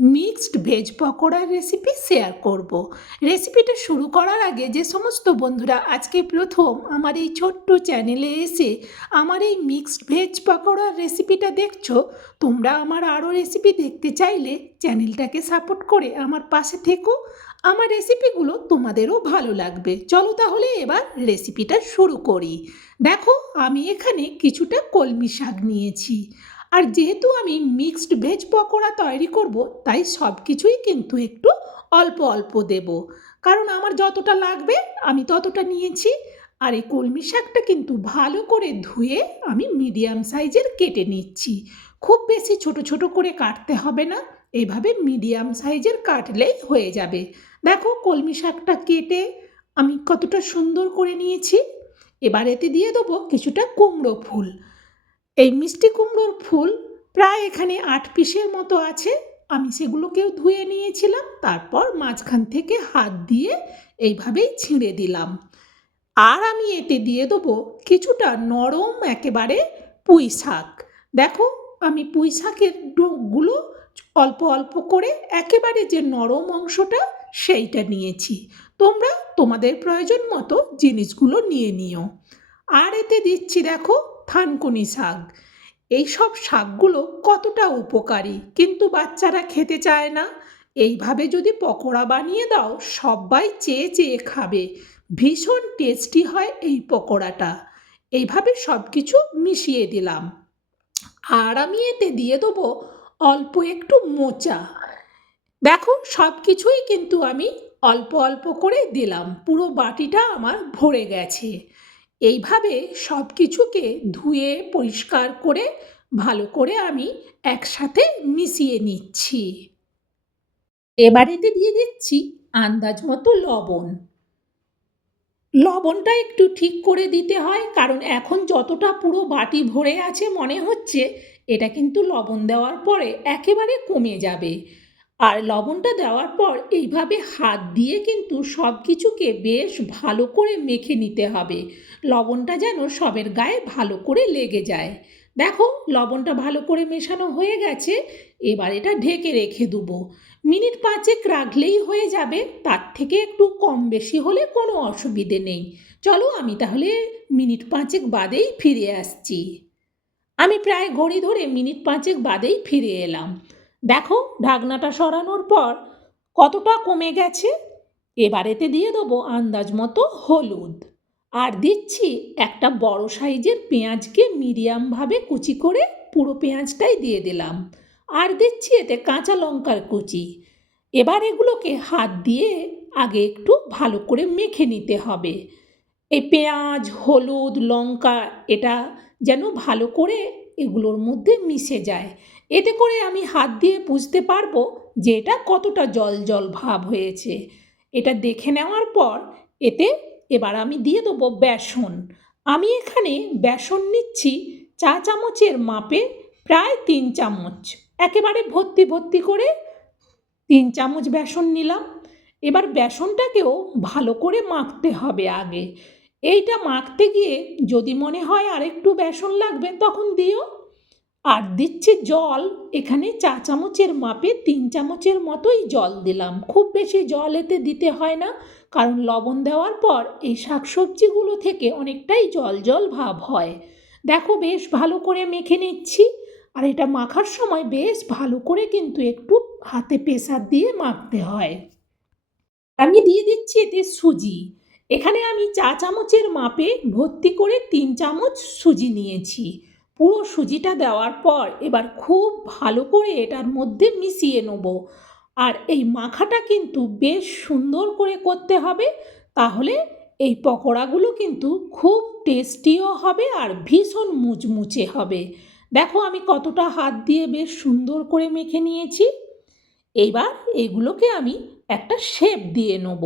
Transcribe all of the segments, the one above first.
Mixed veg পকোড়ার recipe share করব। রেসিপিটা শুরু করার আগে যে সমস্ত বন্ধুরা আজকে প্রথম আমার এই ছোট্ট চ্যানেলে এসে আমার এই মিক্সড ভেজ পকোড়ার রেসিপিটা দেখছ, তোমরা আমার আরও রেসিপি দেখতে চাইলে চ্যানেলটাকে সাপোর্ট করে আমার পাশে থেকো। আমার রেসিপিগুলো তোমাদেরও ভালো লাগবে। চলো তাহলে এবার রেসিপিটা শুরু করি। দেখো, আমি এখানে কিছুটা কলমি শাক নিয়েছি। আর যেহেতু আমি মিক্সড ভেজ পকোড়া তৈরি করব, তাই সব কিছুই কিন্তু একটু অল্প অল্প দেব। কারণ আমার যতটা লাগবে, আমি ততটা নিয়েছি। আর এই কলমি শাকটা কিন্তু ভালো করে ধুয়ে আমি মিডিয়াম সাইজের কেটে নিচ্ছি। খুব বেশি ছোট ছোট করে কাটতে হবে না, এভাবে মিডিয়াম সাইজের কাটলেই হয়ে যাবে। দেখো কলমি শাকটা কেটে আমি কতটা সুন্দর করে নিয়েছি। এবার এতে দিয়ে দেবো কিছুটা কুমড়ো ফুল। এই মিষ্টি কুমড়োর ফুল প্রায় এখানে আট পিসের মতো আছে। আমি সেগুলোকেও ধুয়ে নিয়েছিলাম, তারপর মাঝখান থেকে হাত দিয়ে এইভাবেই ছিঁড়ে দিলাম। আর আমি এতে দিয়ে দেবো কিছুটা নরম একেবারে পুঁই শাক। দেখো, আমি পুঁই শাকের ডোকগুলো অল্প অল্প করে একেবারে যে নরম অংশটা সেইটা নিয়েছি। তোমরা তোমাদের প্রয়োজন মতো জিনিসগুলো নিয়ে নিও। আর এতে দিচ্ছি, দেখো থানকুনি শাক। এই সব শাকগুলো কতটা উপকারী? কিন্তু বাচ্চারা খেতে চায় না। এইভাবে যদি পকোড়া বানিয়ে দাও, সবাই চেয়ে চেয়ে খাবে। ভীষণ টেস্টি হয় এই পকোড়াটা। এইভাবে সব কিছু মিশিয়ে দিলাম। আর আমি এতে দিয়ে দেবো অল্প একটু মোচা। দেখো সব কিছুই কিন্তু আমি অল্প অল্প করে দিলাম। পুরো বাটিটা আমার ভরে গেছে। এইভাবে সব কিছুকে ধুয়ে, পরিষ্কার করে, ভালো করে আমি একসাথে মিশিয়ে নিচ্ছি। এবারেতে দিয়ে দিচ্ছি আন্দাজ মতো লবণ। লবণটা একটু ঠিক করে দিতে হয়, কারণ এখন যতটা পুরো বাটি ভরে আছে মনে হচ্ছে, এটা কিন্তু লবণ দেওয়ার পরে একেবারে কমে যাবে। আর লবণটা দেওয়ার পর এইভাবে হাত দিয়ে কিন্তু সব কিছুকে বেশ ভালো করে মেখে নিতে হবে। লবণটা যেন সবের গায়ে ভালো করে লেগে যায়। দেখো, লবণটা ভালো করে মেশানো হয়ে গেছে। এবার এটা ঢেকে রেখে দেবো। মিনিট পাঁচেক রাখলেই হয়ে যাবে। তার থেকে একটু কম বেশি হলে কোনো অসুবিধে নেই। চলো, আমি তাহলে মিনিট পাঁচেক বাদেই ফিরে আসছি। আমি প্রায় ঘড়ি ধরে মিনিট পাঁচেক বাদেই ফিরে এলাম। দেখো ঢাকনাটা সরানোর পর কতটা কমে গেছে? এবার এতে দিয়ে দেবো আন্দাজ মতো হলুদ। আর দিচ্ছি একটা বড় সাইজের পেঁয়াজকে মিডিয়ামভাবে কুচি করে পুরো পেঁয়াজটাই দিয়ে দিলাম। আর দিচ্ছি এতে কাঁচা লঙ্কার কুচি। এবার এগুলোকে হাত দিয়ে আগে একটু ভালো করে মেখে নিতে হবে। এই পেঁয়াজ, হলুদ, লঙ্কা, এটা যেন ভালো করে এগুলোর মধ্যে মিশে যায়। এতে করে আমি হাত দিয়ে বুঝতে পারব যে এটা কতটা জল জল ভাব হয়েছে। এটা দেখে নেওয়ার পর এতে এবার আমি দিয়ে দেবো বেসন। আমি এখানে বেসন নিচ্ছি চা চামচের মাপে প্রায় তিন চামচ। একেবারে ভর্তি ভর্তি করে তিন চামচ বেসন নিলাম। এবার বেসনটাকেও ভালো করে মাখতে হবে আগে। এইটা মাখতে গিয়ে যদি মনে হয় আরেকটু বেসন লাগবে তখন দিও। আর দিচ্ছি জল। এখানে চা চামচের মাপে তিন চামচের মতোই জল দিলাম। খুব বেশি জল এতে দিতে হয় না, কারণ লবণ দেওয়ার পর এই শাকসবজিগুলো থেকে অনেকটাই জল জল ভাব হয়। দেখো বেশ ভালো করে মেখে নিচ্ছি। আর এটা মাখার সময় বেশ ভালো করে কিন্তু একটু হাতে প্রেসার দিয়ে মাখতে হয়। আমি দিয়ে দিচ্ছি এতে সুজি। এখানে আমি চা চামচের মাপে ভর্তি করে তিন চামচ সুজি নিয়েছি। পুরো সুজিটা দেওয়ার পর এবার খুব ভালো করে এটার মধ্যে মিশিয়ে নেব। আর এই মাখাটা কিন্তু বেশ সুন্দর করে করতে হবে, তাহলে এই পকোড়াগুলো কিন্তু খুব টেস্টিও হবে আর ভীষণ মুচমুচে হবে। দেখো আমি কতটা হাত দিয়ে বেশ সুন্দর করে মেখে নিয়েছি। এবার এগুলোকে আমি একটা শেপ দিয়ে নেব।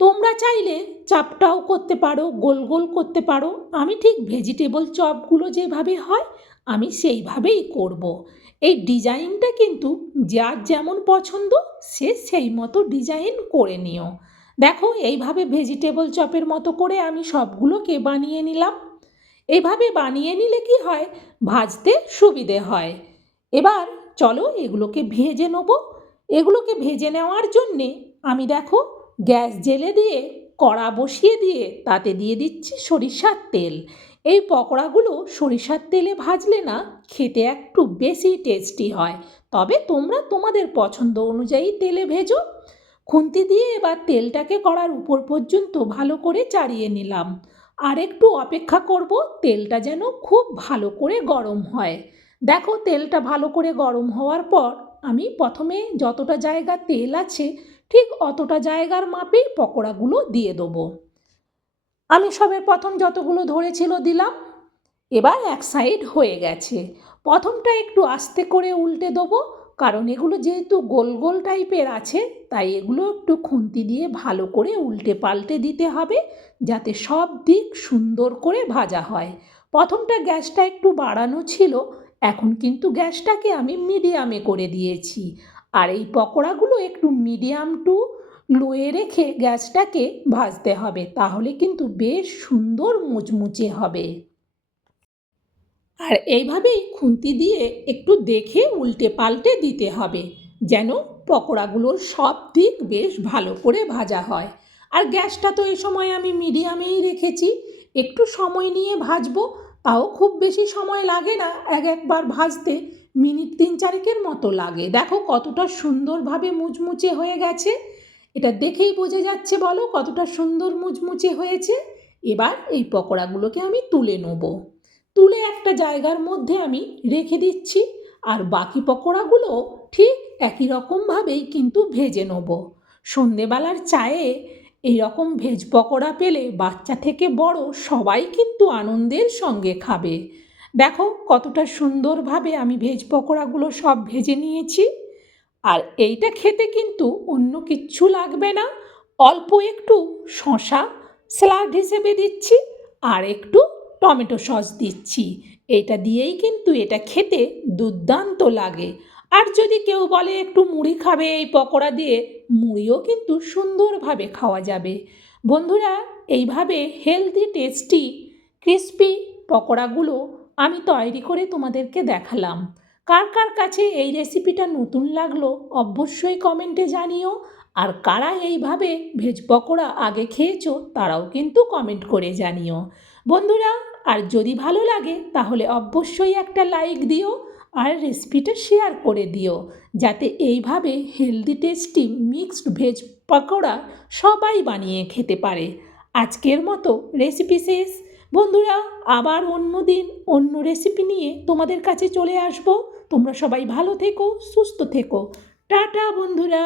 তোমরা চাইলে চাপটাও করতে পারো, গোল গোল করতে পারো। আমি ঠিক ভেজিটেবল চপগুলো যেভাবে হয়, আমি সেইভাবেই করব। এই ডিজাইনটা কিন্তু যার যেমন পছন্দ, সে সেই মতো ডিজাইন করে নিও। দেখো, এইভাবে ভেজিটেবল চপের মতো করে আমি সবগুলোকে বানিয়ে নিলাম। এভাবে বানিয়ে নিলে কি হয়? ভাজতে সুবিধে হয়। এবার চলো এগুলোকে ভেজে নেব। এগুলোকে ভেজে নেওয়ার জন্যে আমি দেখো গ্যাস জেলে দিয়ে, কড়া বসিয়ে দিয়ে তাতে দিয়ে দিচ্ছি সরিষার তেল। এই পকোড়াগুলো সরিষার তেলে ভাজলে না খেতে একটু বেশি টেস্টি হয়। তবে তোমরা তোমাদের পছন্দ অনুযায়ী তেলে ভেজো। খুন্তি দিয়ে এবার তেলটাকে কড়ার উপর পর্যন্ত ভালো করে চাড়িয়ে নিলাম। আর একটু অপেক্ষা করব, তেলটা যেন খুব ভালো করে গরম হয়। দেখো তেলটা ভালো করে গরম হওয়ার পর আমি প্রথমে যতটা জায়গা তেল আছে ঠিক অতটা জায়গার মাপেই পকোড়াগুলো দিয়ে দেবো। আমি সবের প্রথম যতগুলো ধরেছিল দিলাম, এবার এক সাইড হয়ে গেছে। প্রথমটা একটু আস্তে করে উল্টে দেবো, কারণ এগুলো যেহেতু গোল গোল টাইপের আছে, তাই এগুলো একটু খুন্তি দিয়ে ভালো করে উল্টে পাল্টে দিতে হবে, যাতে সব দিক সুন্দর করে ভাজা হয়। প্রথমটা গ্যাসটা একটু বাড়ানো ছিল, এখন কিন্তু গ্যাসটাকে আমি মিডিয়ামে করে দিয়েছি। আর এই পকোড়াগুলো একটু মিডিয়াম টু লোয়ে রেখে গ্যাসটাকে ভাজতে হবে, তাহলে কিন্তু বেশ সুন্দর মুচমুচে হবে। আর এইভাবেই খুন্তি দিয়ে একটু দেখে উল্টে পাল্টে দিতে হবে, যেন পকোড়াগুলোর সব দিক বেশ ভালো করে ভাজা হয়। আর গ্যাসটা তো এই সময় আমি মিডিয়ামেই রেখেছি, একটু সময় নিয়ে ভাজবো, তাও খুব বেশি সময় লাগে না এক একবার ভাজতে মিনিট তিন চারেকের মতো লাগে। দেখো কতটা সুন্দরভাবে মুচমুচে হয়ে গেছে। এটা দেখেই বোঝা যাচ্ছে বলো কতটা সুন্দর মুচমুচে হয়েছে। এবার এই পকোড়াগুলোকে আমি তুলে নেব। তুলে একটা জায়গার মধ্যে আমি রেখে দিচ্ছি আর বাকি পকোড়াগুলো ঠিক একই রকমভাবেই কিন্তু ভেজে নেব। সন্ধেবেলার চায়ে এই রকম ভেজ পকোড়া পেলে বাচ্চা থেকে বড় সবাই কিন্তু আনন্দের সঙ্গে খাবে। দেখো কতটা সুন্দরভাবে আমি ভেজ পকোড়াগুলো সব ভেজে নিয়েছি। আর এইটা খেতে কিন্তু অন্য কিচ্ছু লাগবে না। অল্প একটু শশা স্যালাড হিসেবে দিচ্ছি আর একটু টমেটো সস দিচ্ছি। এটা দিয়েই কিন্তু এটা খেতে দুর্দান্ত লাগে। আর যদি কেউ বলে একটু মুড়ি খাবে এই পকোড়া দিয়ে, মুড়িও কিন্তু সুন্দরভাবে খাওয়া যাবে। বন্ধুরা, এইভাবে হেলদি টেস্টি ক্রিস্পি পকোড়াগুলো আমি তৈরি করে তোমাদেরকে দেখালাম। কার কার কাছে এই রেসিপিটা নতুন লাগল অবশ্যই কমেন্টে জানিও। আর কারা এইভাবে ভেজ পকোড়া আগে খেয়েছো তারাও কিন্তু কমেন্ট করে জানিও। বন্ধুরা, আর যদি ভালো লাগে তাহলে অবশ্যই একটা লাইক দিও আর রেসিপিটা শেয়ার করে দিও। যাতে এইভাবে healthy, tasty, mixed veg pakora সবাই বানিয়ে খেতে পারে। আজকের মতো রেসিপি শেষ। বন্ধুরা, আবার অন্য দিন অন্য রেসিপি নিয়ে তোমাদের কাছে চলে আসব। তোমরা সবাই ভালো থেকো, সুস্থ থেকো। টাটা, বন্ধুরা।